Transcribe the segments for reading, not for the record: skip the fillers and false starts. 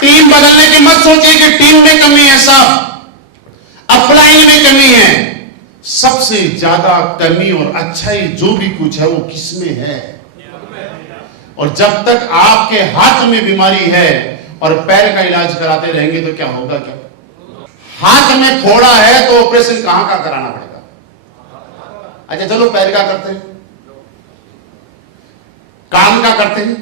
Team बदलने की मत सोचिए कि टीम में कमी है, सब अपलाइन में कमी है। सबसे ज्यादा कमी और अच्छाई जो भी कुछ है वो किसमें है। और जब तक आपके हाथ में बीमारी है और पैर का इलाज कराते रहेंगे तो क्या होगा? क्या हाथ में फोड़ा है तो ऑपरेशन कहां का कराना पड़ेगा? अच्छा चलो पैर का करते हैं, कान का करते हैं,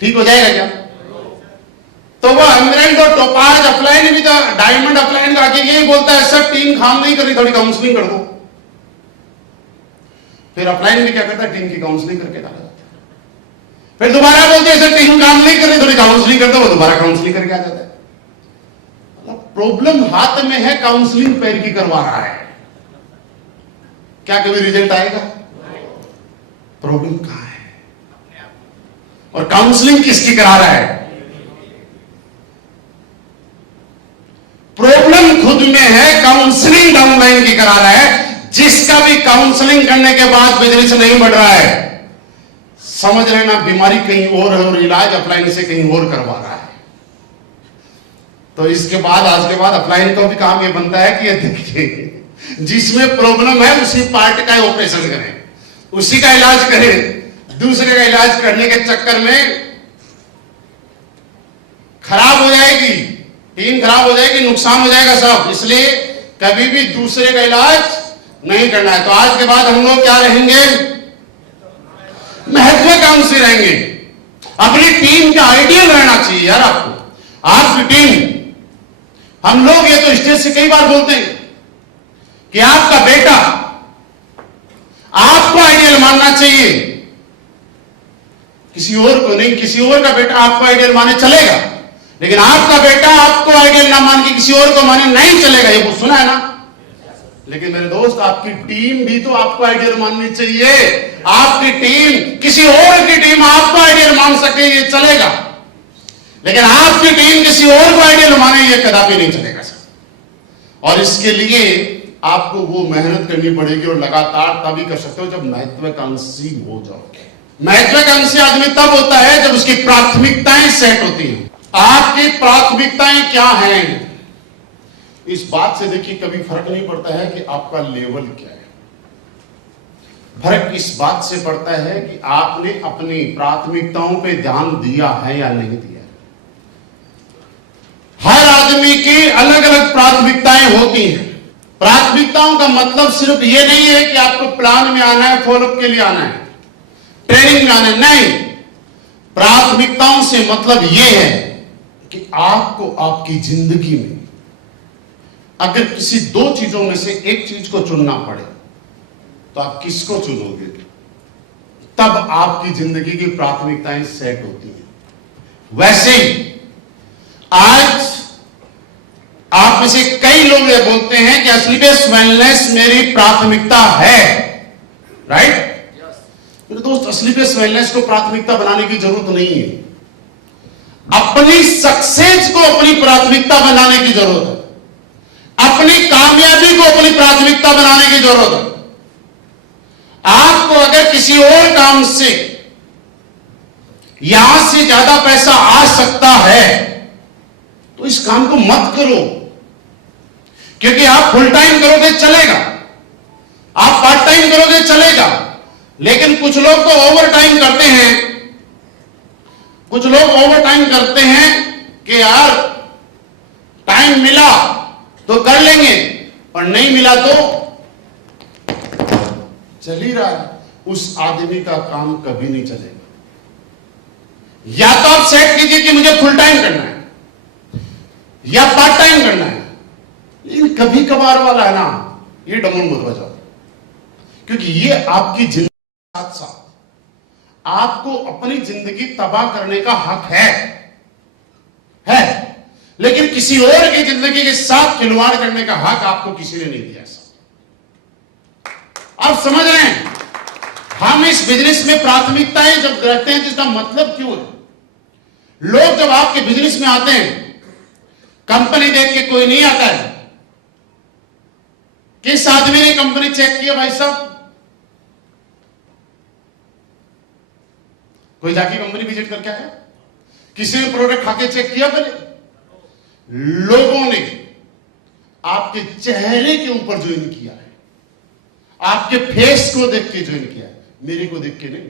ठीक हो जाएगा क्या? तो वो एमराल्ड और टोपाज अपलाइन भी था, डायमंड अपलाइन का आके यही बोलता है सर टीम काम नहीं कर रही, थोड़ी काउंसलिंग कर दो। फिर अपलाइन भी क्या करता है? टीम की काउंसलिंग करके डाला जाता है। फिर दोबारा बोलते हैं सर टीम काम नहीं कर रही, थोड़ी काउंसलिंग कर दो, वो दोबारा काउंसलिंग करके आ जाता है। प्रॉब्लम हाथ में है, काउंसलिंग पैर की करवा रहा है। क्या कभी रिजल्ट आएगा? प्रॉब्लम कहां है और काउंसलिंग किसकी करा रहा है? प्रॉब्लम खुद में है, काउंसलिंग डाउनलाइन की करा रहा है। जिसका भी काउंसलिंग करने के बाद बिजनेस नहीं बढ़ रहा है, समझ लेना बीमारी कहीं और है और इलाज अपलाइन से कहीं और करवा रहा है। तो इसके बाद आज के बाद अपलाइन का भी काम ये बनता है कि ये देखिए जिसमें प्रॉब्लम है उसी पार्ट का ऑपरेशन करें, उसी का इलाज करें। दूसरे का इलाज करने के चक्कर में खराब हो जाएगी टीम, खराब हो जाएगी, नुकसान हो जाएगा सब। इसलिए कभी भी दूसरे का इलाज नहीं करना है। तो आज के बाद हम लोग क्या रहेंगे? महत्वाकांक्षी रहेंगे। अपनी टीम का आइडियल रहना चाहिए यार आपको। आपकी टीम, हम लोग ये तो स्टेज से कई बार बोलते हैं कि आपका बेटा आपको आइडियल मानना चाहिए, किसी और को नहीं। किसी और का बेटा आपको आइडियल माने चलेगा, लेकिन आपका बेटा आपको आइडियल ना मान के किसी और को माने नहीं चलेगा। ये कुछ सुना है ना? लेकिन मेरे दोस्त, आपकी टीम भी तो आपको आइडियल माननी चाहिए। आपकी टीम, किसी और की टीम आपको आइडियल मान सके ये चलेगा, लेकिन आपकी टीम किसी और को आइडियल माने ये कदापि नहीं चलेगा सर। और इसके लिए आपको वो मेहनत करनी पड़ेगी और लगातार तभी कर सकते हो जब महत्वाकांक्षी हो जाओगे। महत्वाकांक्षी आदमी तब होता है जब उसकी प्राथमिकताएं सेट होती हैं। आपकी प्राथमिकताएं क्या हैं? इस बात से देखिए कभी फर्क नहीं पड़ता है कि आपका लेवल क्या है। फर्क इस बात से पड़ता है कि आपने अपनी प्राथमिकताओं पे ध्यान दिया है या नहीं दिया। हर आदमी की अलग अलग प्राथमिकताएं होती हैं। प्राथमिकताओं का मतलब सिर्फ ये नहीं है कि आपको प्लान में आना है, फॉलोअप के लिए आना है, ट्रेनिंग में आना है, नहीं। प्राथमिकताओं से मतलब यह है कि आपको आपकी जिंदगी में अगर किसी दो चीजों में से एक चीज को चुनना पड़े तो आप किसको चुनोगे? तब आपकी जिंदगी की प्राथमिकताएं सेट होती हैं। वैसे ही आज आप में से कई लोग ये बोलते हैं कि असलीबेस वेलनेस मेरी प्राथमिकता है, राइट? मेरे दोस्त, असलीबेस वेलनेस को प्राथमिकता बनाने की जरूरत नहीं है। अपनी सक्सेस को अपनी प्राथमिकता बनाने की जरूरत है। अपनी कामयाबी को अपनी प्राथमिकता बनाने की जरूरत है। आपको अगर किसी और काम से यहां से ज्यादा पैसा आ सकता है तो इस काम को मत करो, क्योंकि आप फुल टाइम करोगे चलेगा, आप पार्ट टाइम करोगे चलेगा, लेकिन कुछ लोग तो ओवर टाइम करते हैं। कुछ लोग ओवर टाइम करते हैं कि यार टाइम मिला तो कर लेंगे और नहीं मिला तो चल ही रहा है। उस आदमी का काम कभी नहीं चलेगा। या तो आप सेट कीजिए कि मुझे फुल टाइम करना है या पार्ट टाइम करना है, लेकिन कभी कभार वाला है ना, ये डमन मत बजाओ, क्योंकि ये आपकी जिंदगी के साथ साथ आपको अपनी जिंदगी तबाह करने का हक है, लेकिन किसी और की जिंदगी के साथ खिलवाड़ करने का हक आपको किसी ने नहीं दिया। आप समझ रहे हैं? हम इस बिजनेस में प्राथमिकताएं जब रखते हैं तो इसका मतलब क्यों है? लोग जब आपके बिजनेस में आते हैं, कंपनी देख के कोई नहीं आता है। किस आदमी ने कंपनी चेक किया भाई साहब? कोई जाके कंपनी विजिट करके आया? किसी ने प्रोडक्ट खाके चेक किया पहले? लोगों ने आपके चेहरे के ऊपर ज्वाइन किया है, आपके फेस को देख के ज्वाइन किया है, मेरे को देख के नहीं,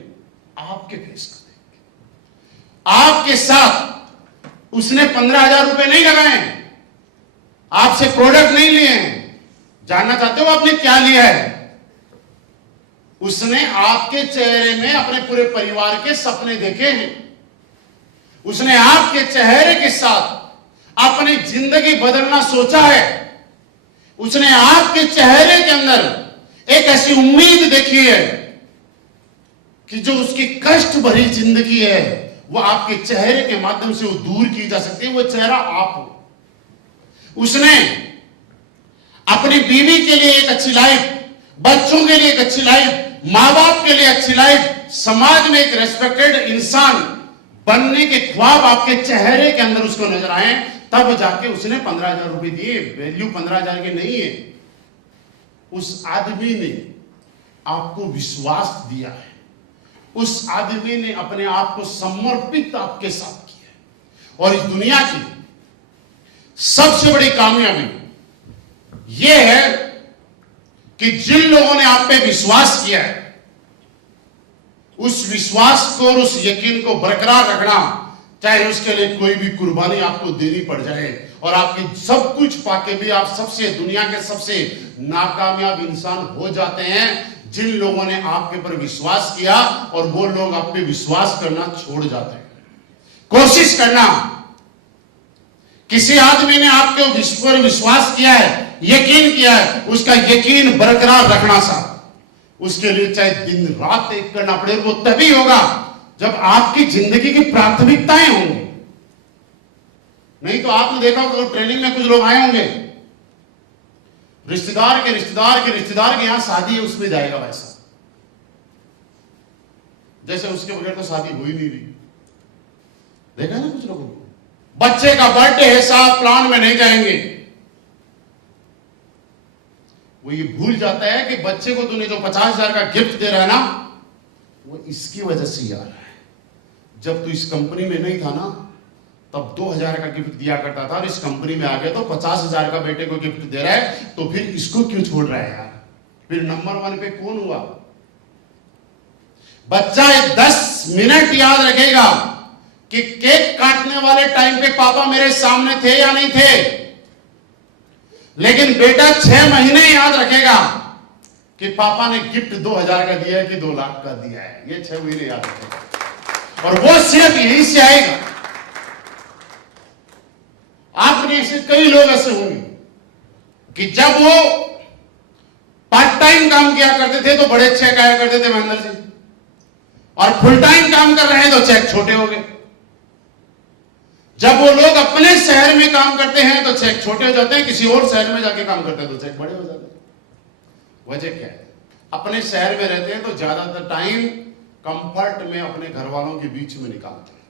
आपके फेस को देख के। आपके साथ उसने 15,000 रुपए नहीं लगाए, आपसे प्रोडक्ट नहीं लिए हैं। जानना चाहते हो आपने क्या लिया है? उसने आपके चेहरे में अपने पूरे परिवार के सपने देखे हैं। उसने आपके चेहरे के साथ अपनी जिंदगी बदलना सोचा है। उसने आपके चेहरे के अंदर एक ऐसी उम्मीद देखी है कि जो उसकी कष्ट भरी जिंदगी है वो आपके चेहरे के माध्यम से वो दूर की जा सकती है। वो चेहरा आप हो। उसने अपनी बीवी के लिए एक अच्छी लाइफ, बच्चों के लिए एक अच्छी लाइफ, मां बाप के लिए अच्छी लाइफ, समाज में एक रेस्पेक्टेड इंसान बनने के ख्वाब आपके चेहरे के अंदर उसको नजर आए, तब जाके उसने 15,000 रुपए दिए। वैल्यू 15,000 के नहीं है। उस आदमी ने आपको विश्वास दिया है। उस आदमी ने अपने आप को समर्पित आपके साथ किया है। और इस दुनिया की सबसे बड़ी कामयाबी यह है कि जिन लोगों ने आप पे विश्वास किया है, उस विश्वास को और उस यकीन को बरकरार रखना, चाहे उसके लिए कोई भी कुर्बानी आपको देनी पड़ जाए और आपकी सब कुछ पाके भी आप सबसे दुनिया के सबसे नाकामयाब इंसान हो जाते हैं जिन लोगों ने आपके ऊपर विश्वास किया और वो लोग आप पे विश्वास करना छोड़ जाते हैं। कोशिश करना, किसी आदमी ने आपके ऊपर विश्वास किया है, यकीन किया है, उसका यकीन बरकरार रखना साहब, उसके लिए चाहे दिन रात एक करना पड़े। वो तभी होगा जब आपकी जिंदगी की प्राथमिकताएं होंगी। नहीं तो आपने देखा होगा ट्रेनिंग में कुछ लोग आए होंगे, रिश्तेदार के रिश्तेदार के रिश्तेदार के यहां शादी है, उसमें जाएगा वैसा जैसे उसके बगैर तो शादी हो ही नहीं रही। देखा ना कुछ लोगों को, बच्चे का बर्थडे है साहब, प्लान में नहीं जाएंगे। वो ये भूल जाता है कि बच्चे को तूने जो 50,000 का गिफ्ट दे रहा है ना, वो इसकी वजह से आ रहा है। जब तू इस कंपनी में नहीं था ना, तब 2,000 का गिफ्ट दिया करता था और इस कंपनी में आ गया तो 50,000 का बेटे को गिफ्ट दे रहा है, तो फिर इसको क्यों छोड़ रहा है यार? फिर नंबर 1 पे कौन हुआ? बच्चा 10 मिनट याद रखेगा कि केक काटने वाले टाइम पे पापा मेरे सामने थे या नहीं थे, लेकिन बेटा 6 महीने याद रखेगा कि पापा ने गिफ्ट 2,000 का दिया है कि 2 लाख का दिया है। ये 6 महीने याद रखेगा और वो सिर्फ यहीं से आएगा। आपने ऐसे कई लोग ऐसे होंगे कि जब वो पार्ट टाइम काम किया करते थे तो बड़े चेक आया करते थे महेंद्र जी, और फुल टाइम काम कर रहे हैं तो चेक छोटे हो गए। जब वो लोग अपने शहर में काम करते हैं तो चेक छोटे हो जाते हैं, किसी और शहर में जाके काम करते हैं तो चेक बड़े हो जाते हैं। वजह क्या है? अपने शहर में रहते हैं तो ज्यादातर टाइम कंफर्ट में अपने घर वालों के बीच में निकालते हैं।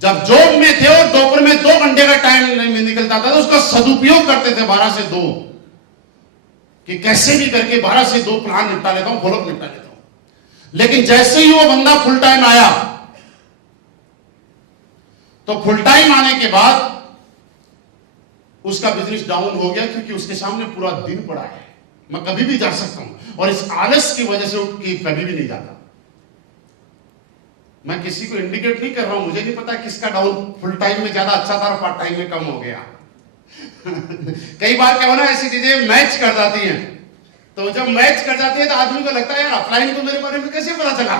जब जॉब में थे और दोपहर में 2 घंटे का टाइम नहीं निकलता था तो उसका सदुपयोग करते थे 12 से 2, कि कैसे भी करके 12 से 2 प्लान निपटा लेता हूं, फॉलोअप निपटा लेता हूं। लेकिन जैसे ही वो बंदा फुल टाइम आया तो फुल टाइम आने के बाद उसका बिजनेस डाउन हो गया, क्योंकि उसके सामने पूरा दिन पड़ा है, मैं कभी भी जा सकता हूं, और इस आलस की वजह से उठ के कभी भी नहीं जाता। मैं किसी को इंडिकेट नहीं कर रहा हूं, मुझे नहीं पता किसका डाउन फुल टाइम में ज्यादा अच्छा था और पार्ट टाइम में कम हो गया। कई बार क्या होना, ऐसी चीजें मैच कर जाती हैं, तो जब मैच कर जाती है तो आदमी को लगता है यार ऑफलाइन को मेरे बारे में कैसे पता चला।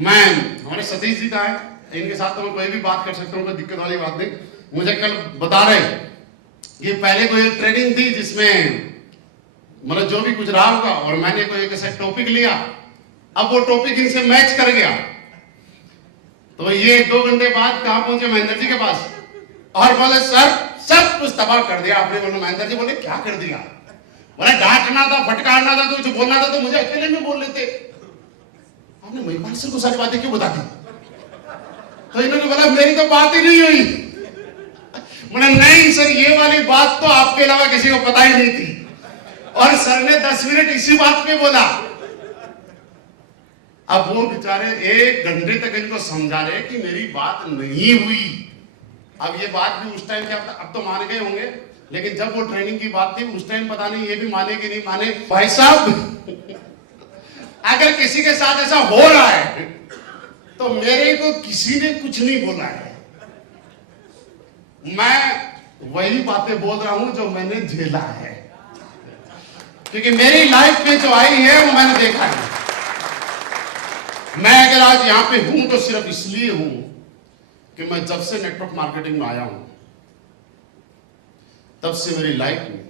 मैं हमारे सतीश जी का है, इनके साथ तो मैं कोई भी बात कर सकता हूं, कोई दिक्कत वाली बात नहीं। मुझे कल बता रहे कि पहले कोई ट्रेनिंग थी जिसमें मतलब जो भी कुछ रहा होगा, और मैंने कोई एक ऐसा टॉपिक लिया, अब वो टॉपिक इनसे मैच कर गया, तो ये 2 घंटे बाद कहां पहुंचे? महेंद्र जी के पास, और बोले सर सब कुछ तबाह कर दिया आपने। बोले महेंद्र जी, बोले क्या कर दिया? बोले डांटना था, फटकारना था, तो कुछ बोलना था तो मुझे अकेले में बोल लेते, आपने महिपाल सर को सारी बातें क्यों बता दी? तो इन्होंने बोला मेरी तो बात ही नहीं हुई। बोले नहीं सर, ये वाली बात तो आपके अलावा किसी को पता ही नहीं थी, और सर ने 10 मिनट इसी बात पे बोला। अब वो बेचारे 1 घंटे तक इनको समझा रहे कि मेरी बात नहीं हुई। अब ये बात भी उस टाइम क्या, अब तो मान गए होंगे, लेकिन जब वो ट्रेनिंग की बात थी उस टाइम पता नहीं ये भी माने कि नहीं माने। भाई साहब अगर किसी के साथ ऐसा हो रहा है तो मेरे को किसी ने कुछ नहीं बोला है। मैं वही बातें बोल रहा हूं जो मैंने झेला है, क्योंकि मेरी लाइफ में जो आई है वो मैंने देखा है। मैं अगर आज यहां पे हूं तो सिर्फ इसलिए हूं कि मैं जब से नेटवर्क मार्केटिंग में आया हूं तब से मेरी लाइफ में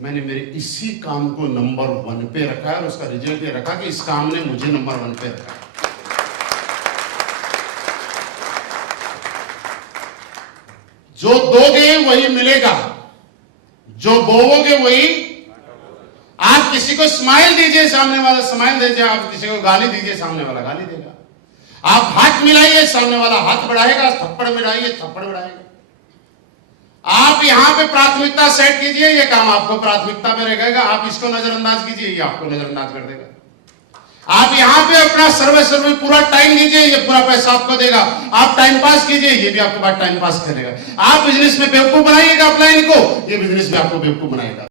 मैंने मेरे इसी काम को नंबर 1 पे रखा है, और उसका रिजल्ट ये रखा कि इस काम ने मुझे नंबर 1 पे रखा है। जो दोगे वही मिलेगा, जो बोओगे वही। आप किसी को स्माइल दीजिए, सामने वाला स्माइल दीजिए। आप किसी को गाली दीजिए, सामने वाला गाली देगा। आप हाथ मिलाइए, सामने वाला हाथ बढ़ाएगा। थप्पड़ मिलाइए, थप्पड़ बढ़ाएगा। आप यहां पे प्राथमिकता सेट कीजिए, ये काम आपको प्राथमिकता में रहेगा। आप इसको नजरअंदाज कीजिए, ये आपको नजरअंदाज कर देगा। आप यहां पे अपना सर्वे पूरा टाइम दीजिए, ये पूरा पैसा आपको देगा। आप टाइम पास कीजिए, ये भी आपके बाद टाइम पास करेगा। आप बिजनेस में बेवकूफ बनाइएगा अपलाइन को, ये बिजनेस में आपको बेवकूफ बनाएगा।